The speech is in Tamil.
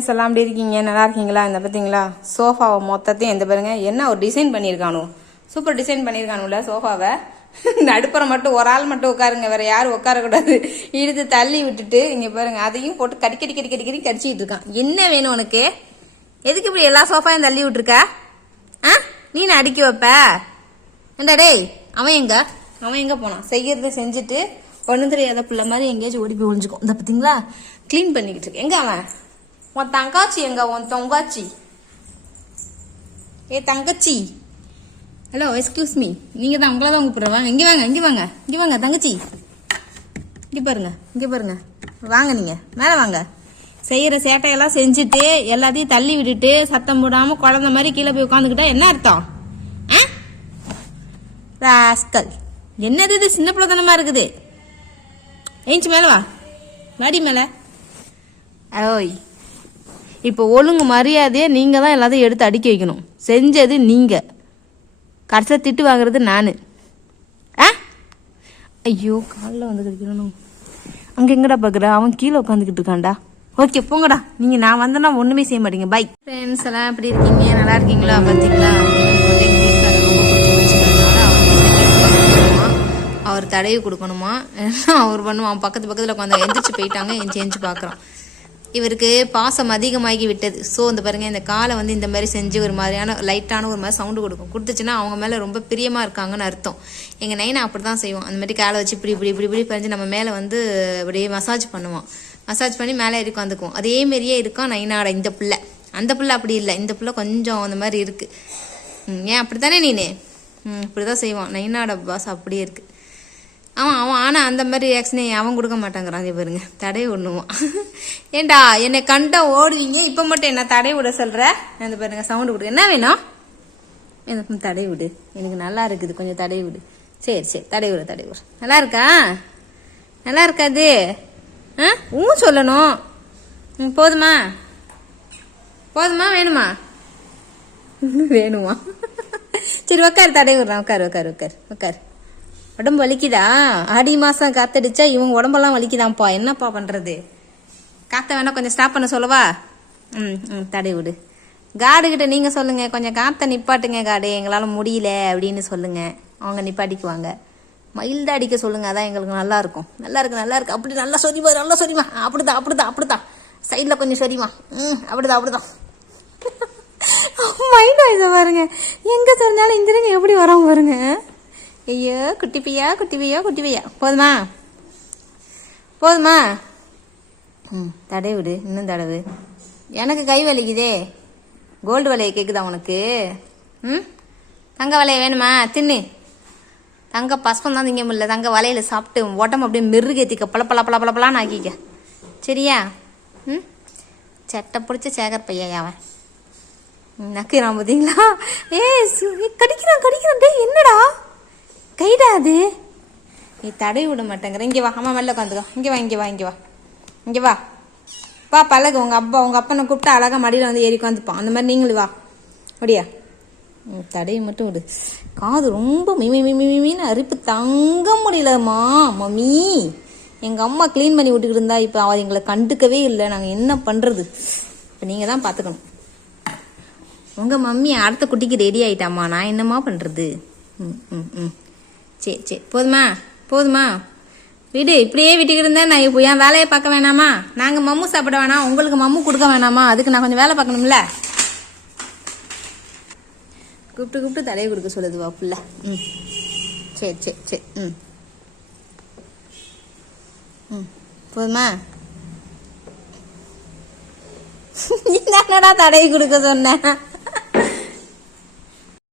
ஃப்ரெண்ட்ஸ் எல்லாம் எப்படி இருக்கீங்க? நல்லா இருக்கீங்களா? இந்த பார்த்தீங்களா? சோஃபாவை மொத்தத்தையும் எந்த பாருங்க என்ன ஒரு டிசைன் பண்ணியிருக்கானோ. சூப்பர் டிசைன் பண்ணியிருக்கானுல சோஃபாவை. நடுப்புறம் மட்டும் ஒரு ஆள் மட்டும் உட்காருங்க வேற யாரும் உட்காரக்கூடாது. இழுத்து தள்ளி விட்டுட்டு இங்கே பாருங்க அதையும் போட்டு கடி கடி கடி கடி கடி இருக்கான். என்ன வேணும் உனக்கு? எதுக்கு இப்படி எல்லா சோஃபாயும் தள்ளி விட்டுருக்க? ஆ? நீ நான் அடிக்க வைப்ப? ஏண்டா டேய் அவன் எங்க? அவன் எங்க போனான்? செய்யறத செஞ்சுட்டு ஒன்றும் தெரியாத பிள்ளை மாதிரி எங்கேயாச்சும் ஓடி போய் ஒழிஞ்சுக்கும் இந்த பார்த்தீங்களா? க்ளீன் பண்ணிக்கிட்டு இருக்கு. எங்க அவன்? உன் தங்காச்சி எங்க உன் ஏ தங்கச்சி ஹலோ எக்ஸ்கியூஸ் மீ நீங்க தான் உங்களை தான் கூப்பிடுறேன் வாங்க. இங்கே வாங்க இங்கே வாங்க. இங்கே வாங்க தங்கச்சி. இங்கே பாருங்க இங்கே பாருங்க. வாங்க நீங்க மேலே வாங்க. செய்கிற சேட்டையெல்லாம் செஞ்சுட்டு எல்லாத்தையும் தள்ளி விட்டுட்டு சத்தம் போடாமல் குழந்த மாதிரி கீழே போய் உட்காந்துக்கிட்டா என்ன அர்த்தம்? ஆ? ராஸ்கல். என்னது இது? சின்ன பிள்ளைத்தனமாக இருக்குது. ஏஞ்சி மேலே வா. வாடி மேலே. ஓய். இப்போ ஒழுங்கு மரியாதையை நீங்கள் தான் எல்லாத்தையும் எடுத்து அடுக்கி வைக்கணும். செஞ்சது நீங்கள் கடைசியில் திட்டு வாங்குறது நான். ஆ? ஐயோ காலில் வந்து கிடைக்கணும். அங்கே எங்கடா பார்க்குற அவன் கீழே உட்காந்துக்கிட்டு இருக்கான்டா. ஓகே போங்கடா. நீங்கள் நான் வந்தேன்னா ஒன்றுமே செய்ய மாட்டீங்க. பை ஃப்ரெண்ட்ஸ் எல்லாம் எப்படி இருக்கீங்க? நல்லா இருக்கீங்களா? பார்த்தீங்களா அவர் தடவி கொடுக்கணுமா? அவர் பண்ணுவான். பக்கத்து பக்கத்தில் உட்காந்து எந்திரிச்சு போயிட்டாங்க. எஞ்சி சேஞ்சு பார்க்குறான். இவருக்கு பாசம் அதிகமாகி விட்டது ஸோ இந்த பாருங்க இந்த காலை வந்து இந்த மாதிரி செஞ்சு ஒரு மாதிரியான லைட்டான ஒரு மாதிரி சவுண்டு கொடுக்கும். கொடுத்துச்சுன்னா அவங்க மேலே ரொம்ப பிரியமாக இருக்காங்கன்னு அர்த்தம். எங்கள் நைனா அப்படி தான் செய்வோம் அந்த மாதிரி காலை வச்சு இப்படி இப்படி இப்படி இப்படி பறிஞ்சு நம்ம மேலே வந்து அப்படியே மசாஜ் பண்ணுவோம் மசாஜ் பண்ணி மேலே ஏறி உட்காந்துக்குவோம் அதே மாதிரியே இருக்கான் நைனாட இந்த பிள்ளை. அந்த பிள்ளை அப்படி இல்லை. இந்த பிள்ளை கொஞ்சம் அந்த மாதிரி இருக்குது ம், ஏன் அப்படி தானே நீனு? இப்படி தான் செய்வான். நைனாட பாஸ் அப்படியே இருக்குது அவன் அவன் ஆனால் அந்த மாதிரி ரியாக்ஷனே அவன் கொடுக்க மாட்டாங்கிறான் பாருங்க. தடை விடணுவான் ஏண்டா என்னை கண்டா ஓடுவீங்க? இப்போ மட்டும் என்ன தடை விட சொல்கிற அந்த பாருங்க சவுண்டு கொடுக்க என்ன வேணும்? எனக்கு தடை விடு. எனக்கு நல்லா இருக்குது கொஞ்சம் தடை விடு. சரி சரி தடை விடு தடை விடு. நல்லா இருக்கா? நல்லா இருக்காது? ஆ? ஊ சொல்லணும். ம், போதுமா? போதுமா வேணுமா? வேணுமா? சரி உட்காரு தடை விடுறான். உட்காரு உட்காரு உட்காரு உட்காரு உடம்பு வலிக்குதா? ஆடி மாதம் காத்தடிச்சா இவங்க உடம்பெல்லாம் வலிக்குதான்ப்பா என்னப்பா பண்ணுறது காற்றை வேணா கொஞ்சம் ஸ்டாப் பண்ண சொல்லவா? ம் ம் தடை விடு. காடு கிட்ட சொல்லுங்கள் கொஞ்சம் காற்றை நிப்பாட்டுங்க காடு. எங்களால் முடியல அப்படின்னு சொல்லுங்கள் அவங்க நிப்பாட்டிக்குவாங்க. மயில்தான் அடிக்க சொல்லுங்கள் அதான் எங்களுக்கு நல்லாயிருக்கும் நல்லா இருக்கு நல்லா இருக்கு. அப்படி நல்லா சொரிமா நல்லா சொரிமா அப்படிதான் அப்படிதான் அப்படிதான். சைடில் கொஞ்சம் சொரிமா ம் அப்படிதான் அப்படிதான். மைண்ட் வாய்ஸை பாருங்க. எங்கே தெரிஞ்சாலும் இந்திரங்க எப்படி வரோம் பாருங்க. ஐயோ குட்டி பையா குட்டி பையா குட்டி பையா போதுமா? போதுமா? ம் தடை விடு இன்னும் தடவு. எனக்கு கை வலிக்குதே. கோல்டு வலையை கேட்குதா உனக்கு? ம்? தங்க வலையை வேணுமா? தின்னு. தங்க பசம் தான் திங்க முடியல. தங்க வலையில் சாப்பிட்டு உடம்பு அப்படியே மெருகேத்திக்க பல பல பல பல பலான்னு ஆக்கிக்க. சரியா? ம்? சட்டை பிடிச்ச சேகர் பையா அவன். நக்கிறான் பார்த்தீங்களா ஏ கடிக்கிறான் கடிக்கிறான். டே என்னடா? கைடா அது. நீ தடை விட மாட்டேங்கிற. இங்கே வா அம்மா மேல உட்காந்துக்கோ இங்கே வா இங்கே வா இங்கே வா. இங்கே வா. வா பழகு. உங்கள் அப்பா உங்க அப்பனை கூப்பிட்டு அழகாக மடியில் வந்து ஏறி உட்காந்துப்பான் அந்த மாதிரி நீங்களும் வா. முடியா ம், மட்டும் விடு. காது ரொம்ப மிமி மிமி மிமின்னு அரிப்பு தங்க முடியலம்மா மம்மி எங்கள் அம்மா க்ளீன் பண்ணி விட்டுக்கிட்டு இருந்தா இப்போ அவ எங்களை கண்டுக்கவே இல்லை. நாங்கள் என்ன பண்ணுறது இப்போ நீங்கள் தான் பார்த்துக்கணும் உங்கள் மம்மி அடுத்த குட்டிக்கு ரெடி ஆயிட்டாம்மா. நான் என்னம்மா பண்ணுறது ம் ம் ம். சரி சரி போதுமா போதுமா. விடு இப்படியே விட்டுக்கிட்டு இருந்தா நான் இப்போ என் வேலையை பார்க்க வேணாமா? நாங்கள் மம்மு சாப்பிட வேணாம் உங்களுக்கு மம்மு கொடுக்க வேணாமா? அதுக்கு நான் கொஞ்சம் வேலை பார்க்கணும்ல? கூப்பிட்டு கூப்பிட்டு தலையை கொடுக்க சொல்லுது வா புள்ள. ம். சரி சரி சரி ம். ம் போதுமா? நீ என்னடா தடவி கொடுக்க சொன்னேன்